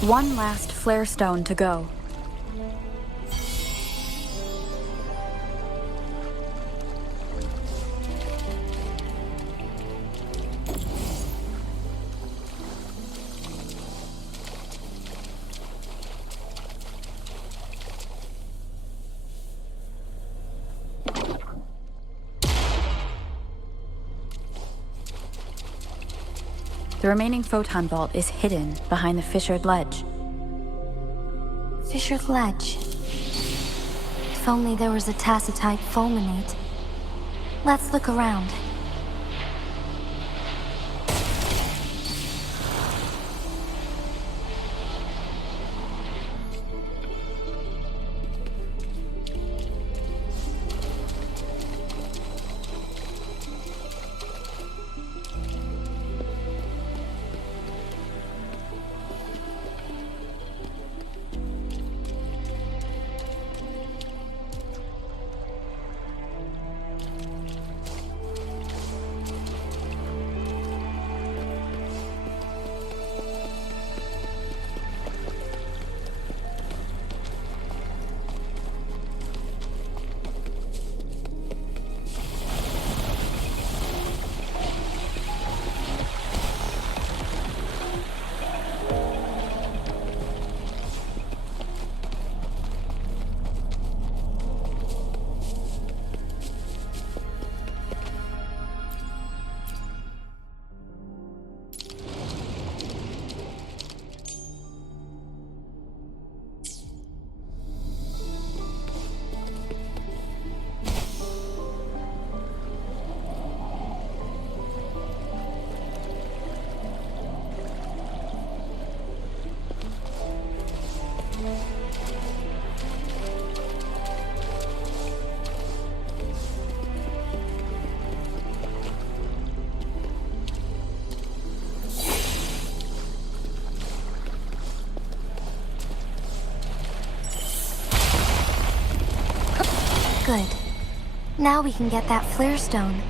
One last flare stone to go. The remaining photon vault is hidden behind the fissured ledge. Fissured ledge. If only there was a tacitite fulminate. Let's look around. Good. Now we can get that flare stone.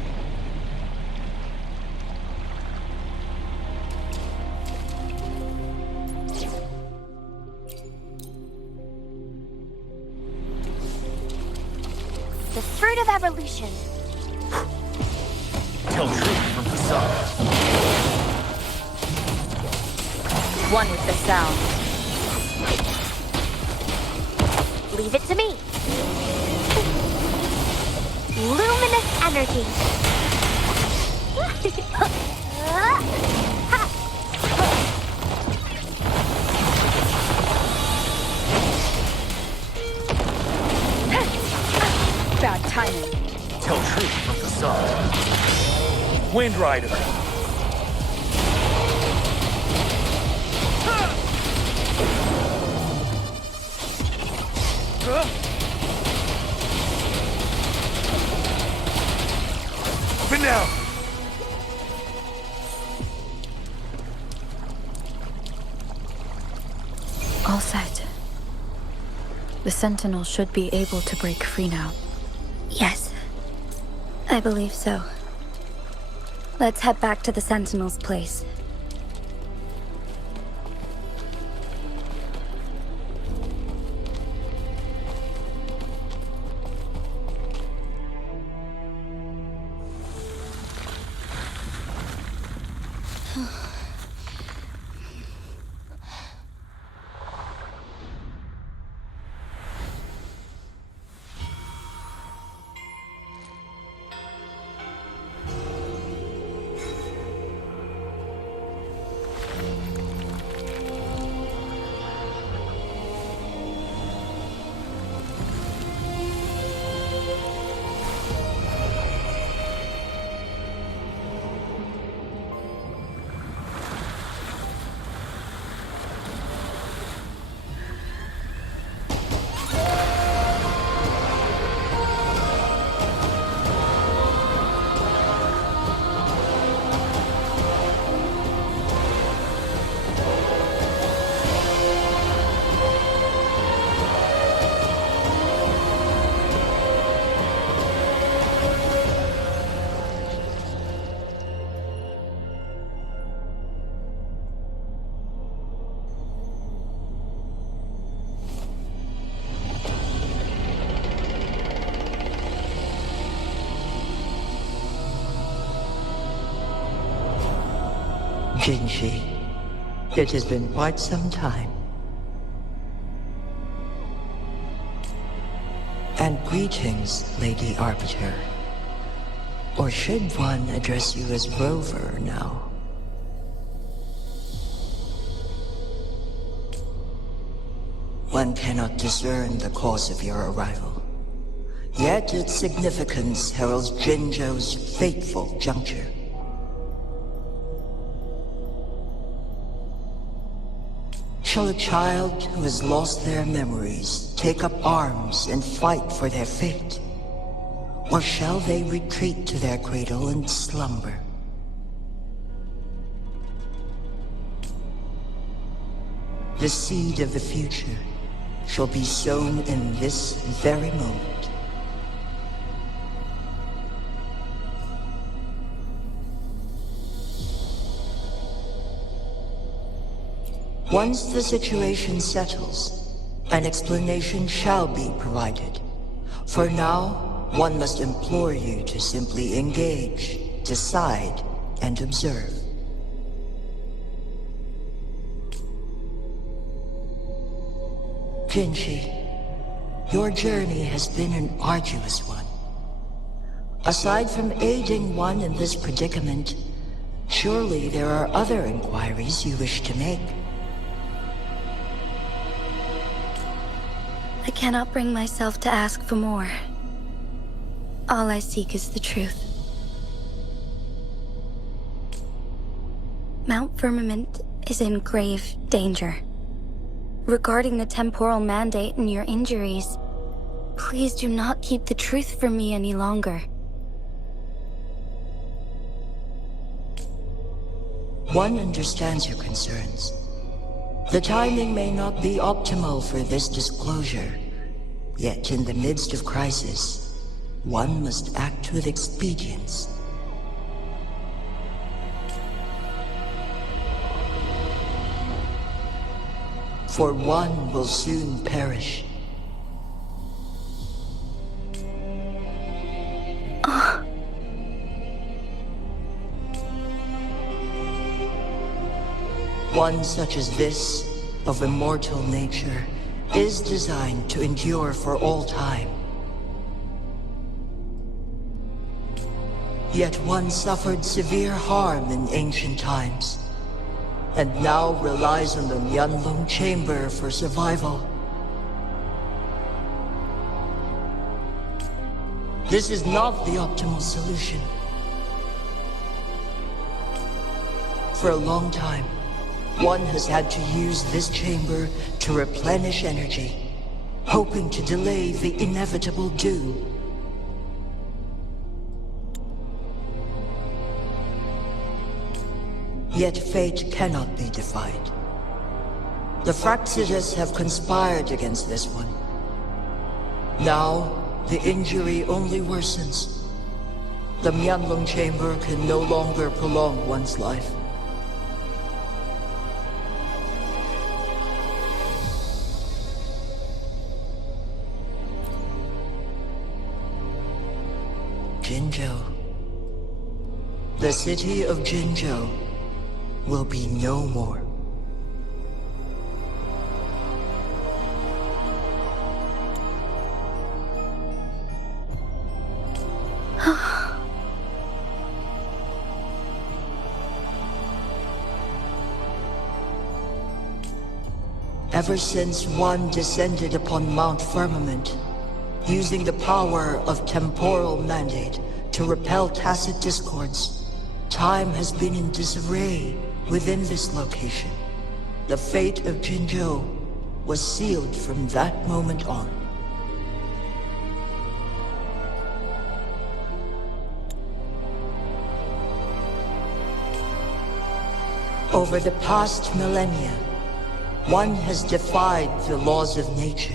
The fruit of evolution. Tell truth from facade. One with the sound. Leave it to me. Luminous energy. Bad timing. Tell truth from facade. Wind Rider. Open now. All set. The Sentinel should be able to break free now. Yes, I believe so. Let's head back to the Sentinel's place. Jinshi, it has been quite some time. And greetings, Lady Arbiter. Or should one address you as Rover now? One cannot discern the cause of your arrival. Yet its significance heralds Jinzhou's fateful juncture. Shall a child who has lost their memories take up arms and fight for their fate? Or shall they retreat to their cradle and slumber? The seed of the future shall be sown in this very moment. Once the situation settles, an explanation shall be provided. For now, one must implore you to simply engage, decide, and observe. Jinshi, your journey has been an arduous one. Aside from aiding one in this predicament, surely there are other inquiries you wish to make. I cannot bring myself to ask for more. All I seek is the truth. Mount Firmament is in grave danger. Regarding the temporal mandate and your injuries, please do not keep the truth from me any longer. One understands your concerns. The timing may not be optimal for this disclosure, yet in the midst of crisis, one must act with expedience. For one will soon perish. One such as this, of immortal nature, is designed to endure for all time. Yet one suffered severe harm in ancient times, and now relies on the HUANGLONG chamber for survival. This is not the optimal solution. For a long time, one has had to use this chamber to replenish energy, hoping to delay the inevitable doom. Yet fate cannot be defied. The Fraxitus have conspired against this one. Now, the injury only worsens. The HUANGLONG chamber can no longer prolong one's life. Jinzhou. The city of Jinzhou will be no more. Ever since one descended upon Mount Firmament, using the power of temporal mandate to repel tacit discords, time has been in disarray within this location. The fate of Jinzhou was sealed from that moment on. Over the past millennia, one has defied the laws of nature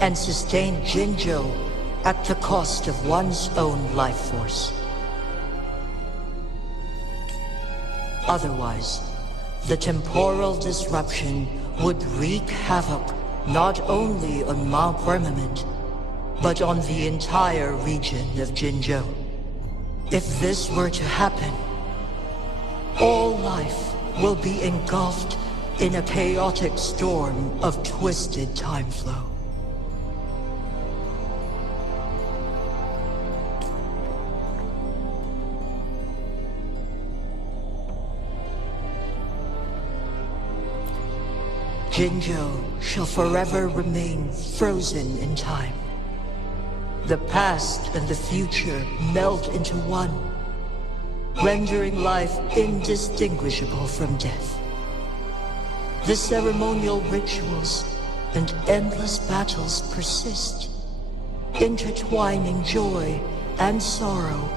and sustained Jinzhou at the cost of one's own life force. Otherwise, the temporal disruption would wreak havoc not only on Mount Firmament, but on the entire region of Jinzhou. If this were to happen, all life will be engulfed in a chaotic storm of twisted time flow. Jinzhou shall forever remain frozen in time. The past and the future melt into one, rendering life indistinguishable from death. The ceremonial rituals and endless battles persist, intertwining joy and sorrow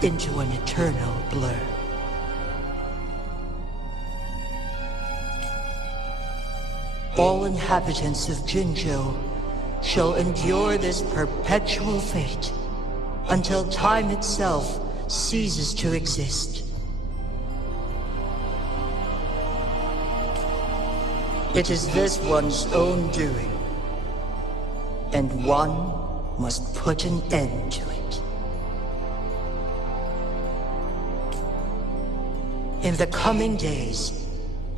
into an eternal blur. All inhabitants of Jinzhou shall endure this perpetual fate until time itself ceases to exist. It is this one's own doing, and one must put an end to it. In the coming days,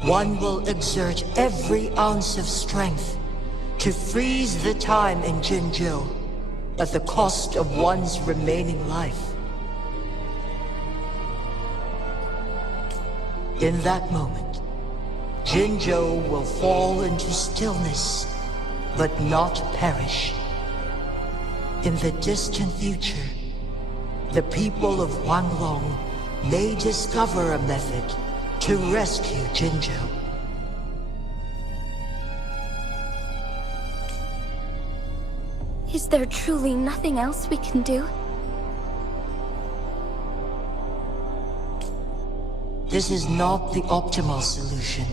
one will exert every ounce of strength to freeze the time in Jinzhou at the cost of one's remaining life. In that moment, Jinzhou will fall into stillness, but not perish. In the distant future, the people of HUANGLONG may discover a method to rescue Jinzhou. Is there truly nothing else we can do? This is not the optimal solution,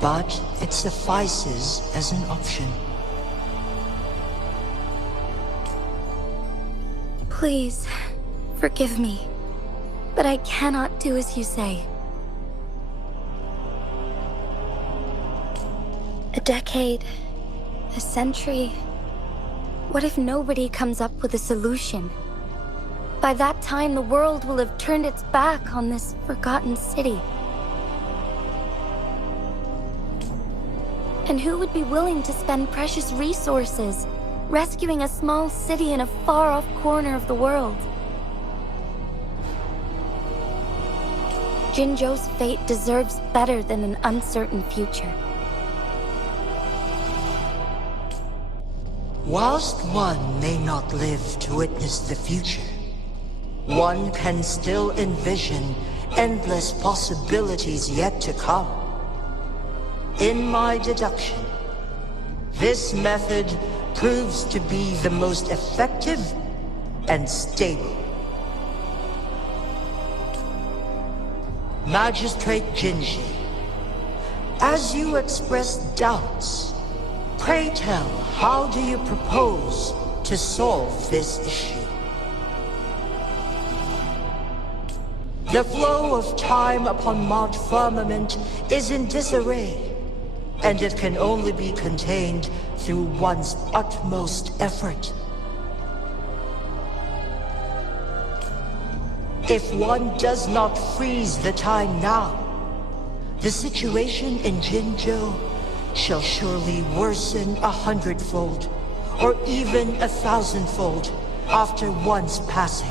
but it suffices as an option. Please, forgive me, but I cannot do as you say. A decade, a century. What if nobody comes up with a solution? By that time, the world will have turned its back on this forgotten city. And who would be willing to spend precious resources rescuing a small city in a far-off corner of the world? Jinzhou's fate deserves better than an uncertain future. Whilst one may not live to witness the future, one can still envision endless possibilities yet to come. In my deduction, this method proves to be the most effective and stable. Magistrate Jinji, as you expressed doubts, pray tell, how do you propose to solve this issue? The flow of time upon Mount Firmament is in disarray, and it can only be contained through one's utmost effort. If one does not freeze the time now, the situation in Jinzhou shall surely worsen 100-fold, or even 1,000-fold after one's passing.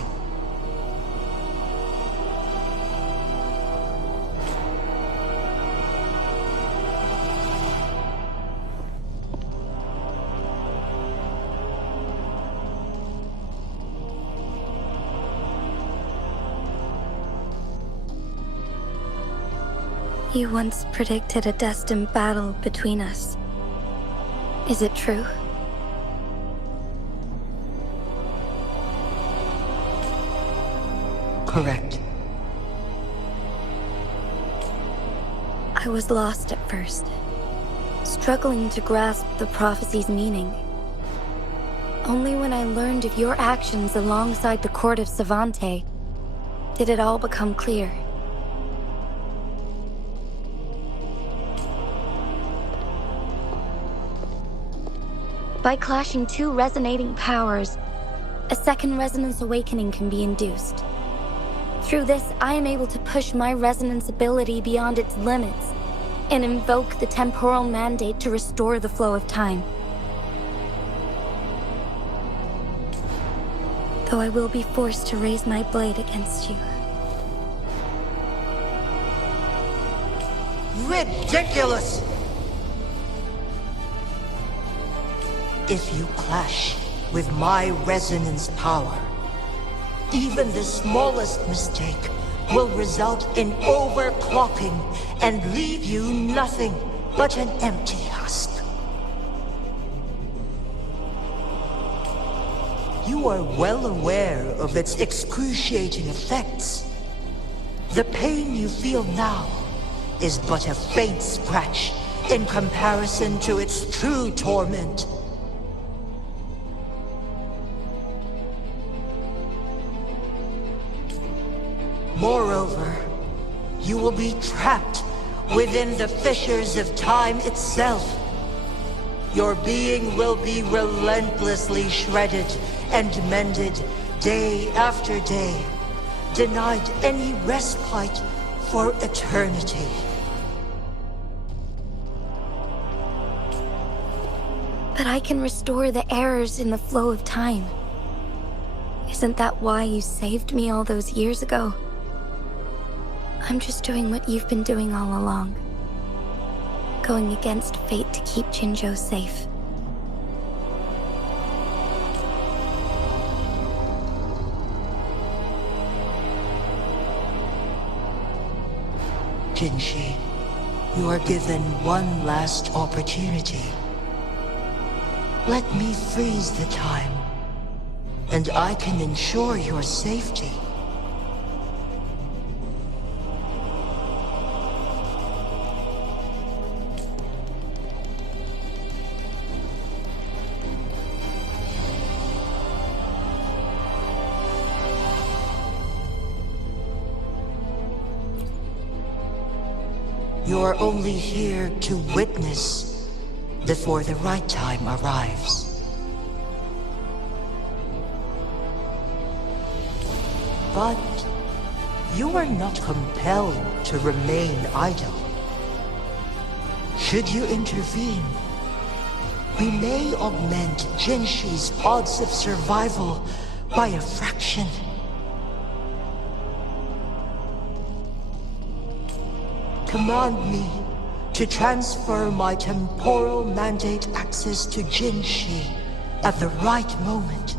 You once predicted a destined battle between us. Is it true? Correct. I was lost at first, struggling to grasp the prophecy's meaning. Only when I learned of your actions alongside the court of Savante did it all become clear. By clashing two resonating powers, a second resonance awakening can be induced. Through this, I am able to push my resonance ability beyond its limits and invoke the temporal mandate to restore the flow of time. Though I will be forced to raise my blade against you. Ridiculous! If you clash with my resonance power, even the smallest mistake will result in overclocking and leave you nothing but an empty husk. You are well aware of its excruciating effects. The pain you feel now is but a faint scratch in comparison to its true torment. Moreover, you will be trapped within the fissures of time itself. Your being will be relentlessly shredded and mended day after day, denied any respite for eternity. But I can restore the errors in the flow of time. Isn't that why you saved me all those years ago? I'm just doing what you've been doing all along. Going against fate to keep Jinzhou safe. Jinshi, you are given one last opportunity. Let me freeze the time, and I can ensure your safety. You are only here to witness before the right time arrives. But you are not compelled to remain idle. Should you intervene, we may augment Jinshi's odds of survival by a fraction. Command me to transfer my temporal mandate access to Jinshi at the right moment.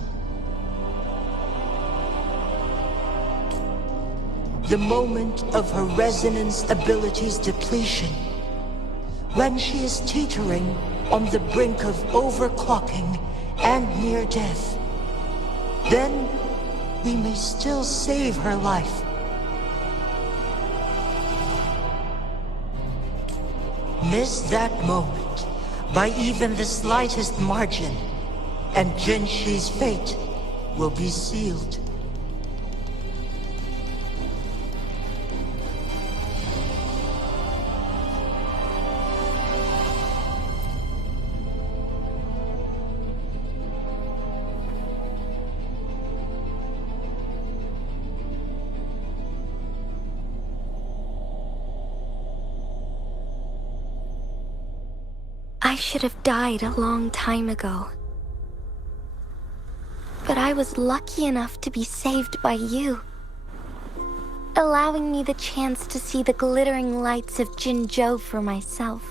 The moment of her resonance ability's depletion, when she is teetering on the brink of overclocking and near death. Then we may still save her life. Miss that moment by even the slightest margin, and Jinshi's fate will be sealed. I should have died a long time ago. But I was lucky enough to be saved by you, allowing me the chance to see the glittering lights of Jinzhou for myself.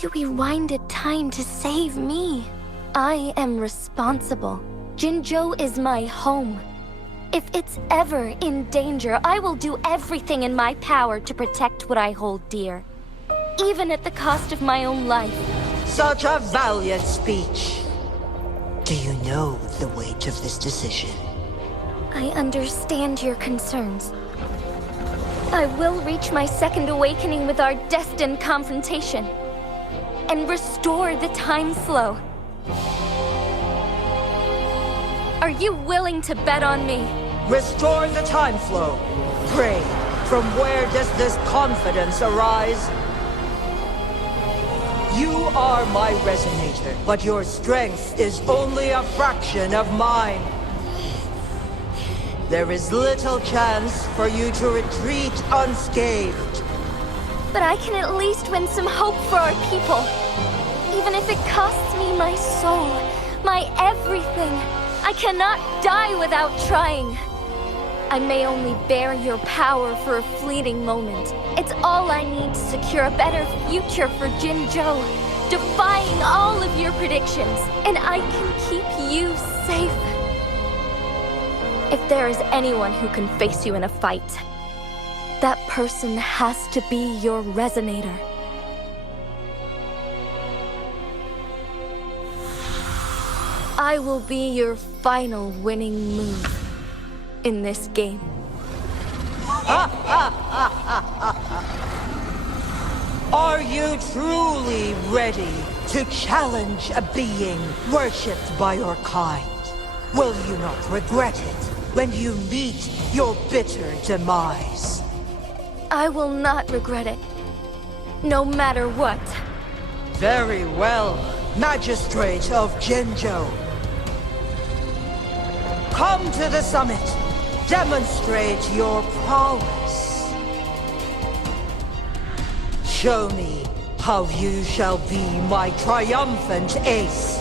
You rewinded time to save me. I am responsible. Jinzhou is my home. If it's ever in danger, I will do everything in my power to protect what I hold dear, even at the cost of my own life. Such a valiant speech. Do you know the weight of this decision? I understand your concerns. I will reach my second awakening with our destined confrontation and restore the time flow. Are you willing to bet on me? Restore the time flow. Pray, from where does this confidence arise? You are my resonator, but your strength is only a fraction of mine. there is little chance for you to retreat unscathed. But I can at least win some hope for our people. Even if it costs me my soul, my everything, I cannot die without trying. I may only bear your power for a fleeting moment. It's all I need to secure a better future for Jinzhou, defying all of your predictions, and I can keep you safe. If there is anyone who can face you in a fight, that person has to be your resonator. I will be your final winning move in this game. Are you truly ready to challenge a being worshipped by your kind? Will you not regret it when you meet your bitter demise? I will not regret it, no matter what. Very well, Magistrate of Jinzhou. Come to the summit. Demonstrate your prowess. Show me how you shall be my triumphant ace.